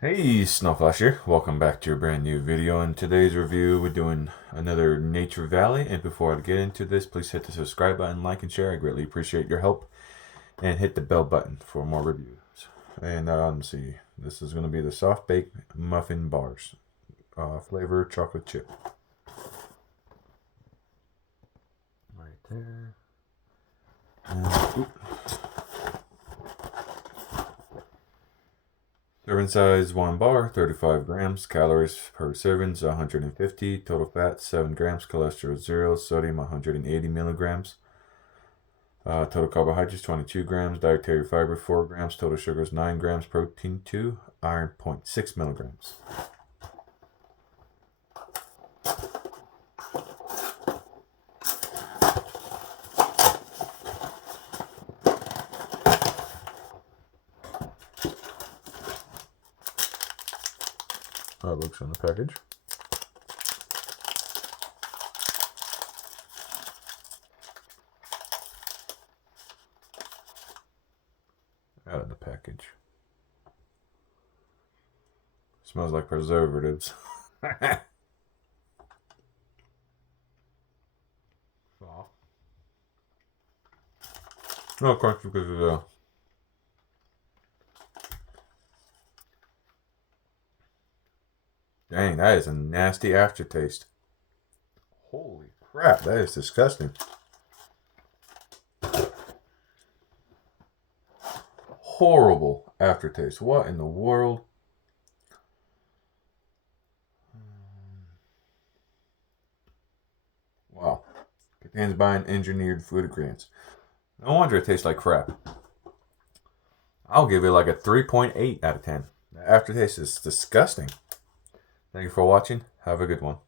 Hey, Snowflash here. Welcome back to a brand new video. In today's review, we're doing another Nature Valley. And before I get into this, please hit the subscribe button, like, and share. I greatly appreciate your help. And hit the bell button for more reviews. And let's see. This is going to be the soft baked muffin bars. Flavor chocolate chip. Right there. And, serving size 1 bar, 35 grams. Calories per serving is 150. Total fat 7 grams. Cholesterol 0. Sodium 180 milligrams. Total carbohydrates 22 grams. Dietary fiber 4 grams. Total sugars 9 grams. Protein 2. Iron 0.6 milligrams. How it looks on the package. Out of the package. Smells like preservatives. Soft. No, of course, because of the. Dang, that is a nasty aftertaste. Holy crap, that is disgusting. Horrible aftertaste. What in the world? Wow. Contains bioengineered food ingredients. No wonder it tastes like crap. I'll give it like a 3.8 out of 10. The aftertaste is disgusting. Thank you for watching. Have a good one.